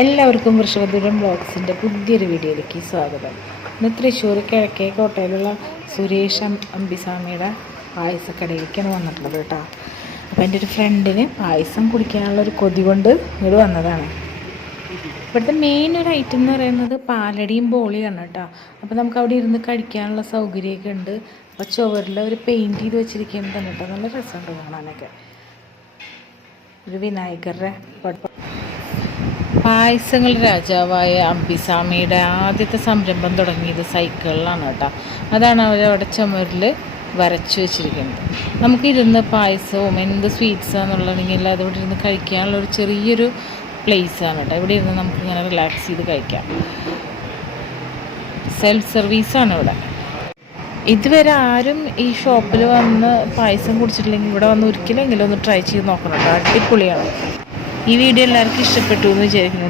എല്ലാവർക്കും വൃഷഭദൂരം ബ്ലോഗ്സിൻ്റെ പുതിയൊരു വീഡിയോയിലേക്ക് സ്വാഗതം. ഇന്ന് തൃശ്ശൂർ കിഴക്കേ കോട്ടയിലുള്ള സുരേഷ് അമ്പിസ്വാമിയുടെ പായസക്കടയിലേക്കാണ് വന്നിട്ടുള്ളത് കേട്ടോ. അപ്പോൾ എൻ്റെ ഒരു ഫ്രണ്ടിന് പായസം കുടിക്കാനുള്ളൊരു കൊതി കൊണ്ട് ഇങ്ങോട്ട് വന്നതാണ്. ഇവിടുത്തെ മെയിൻ ഒരു ഐറ്റം എന്ന് പറയുന്നത് പാലടിയും ബോളിയാണ് കേട്ടോ. അപ്പോൾ നമുക്ക് അവിടെ ഇരുന്ന് കഴിക്കാനുള്ള സൗകര്യമൊക്കെ ഉണ്ട്. അപ്പോൾ ചുവരിൽ ഒരു പെയിൻറ്റ് ചെയ്ത് വെച്ചിരിക്കുന്നത് തന്നെ കേട്ടോ, നല്ല രസമുണ്ട് കാണാനൊക്കെ. ഒരു വിനായകരുടെ പായസങ്ങൾ രാജാവായ അമ്പിസ്വാമിയുടെ ആദ്യത്തെ സംരംഭം തുടങ്ങിയത് സൈക്കിളിലാണ് കേട്ടോ. അതാണ് അവരവിടെ ചുമരിൽ വരച്ചു വെച്ചിരിക്കുന്നത്. നമുക്കിരുന്ന് പായസവും എന്ത് സ്വീറ്റ്സാണെന്നുള്ളതെങ്കിൽ അതിവിടെ ഇരുന്ന് കഴിക്കാനുള്ളൊരു ചെറിയൊരു പ്ലേസാണ് കേട്ടോ. ഇവിടെ ഇരുന്ന് നമുക്കിങ്ങനെ റിലാക്സ് ചെയ്ത് കഴിക്കാം. സെൽഫ് സർവീസാണ് ഇവിടെ. ഇതുവരെ ആരും ഈ ഷോപ്പിൽ വന്ന് പായസം കുടിച്ചിട്ടില്ലെങ്കിൽ ഇവിടെ വന്ന് ഒരിക്കലെങ്കിലും ഒന്ന് ട്രൈ ചെയ്ത് നോക്കണം കേട്ടോ. അടിപൊളിയാണ്. ഈ വീഡിയോ എല്ലാവർക്കും ഇഷ്ടപ്പെട്ടു എന്ന് വിചാരിക്കുന്നു.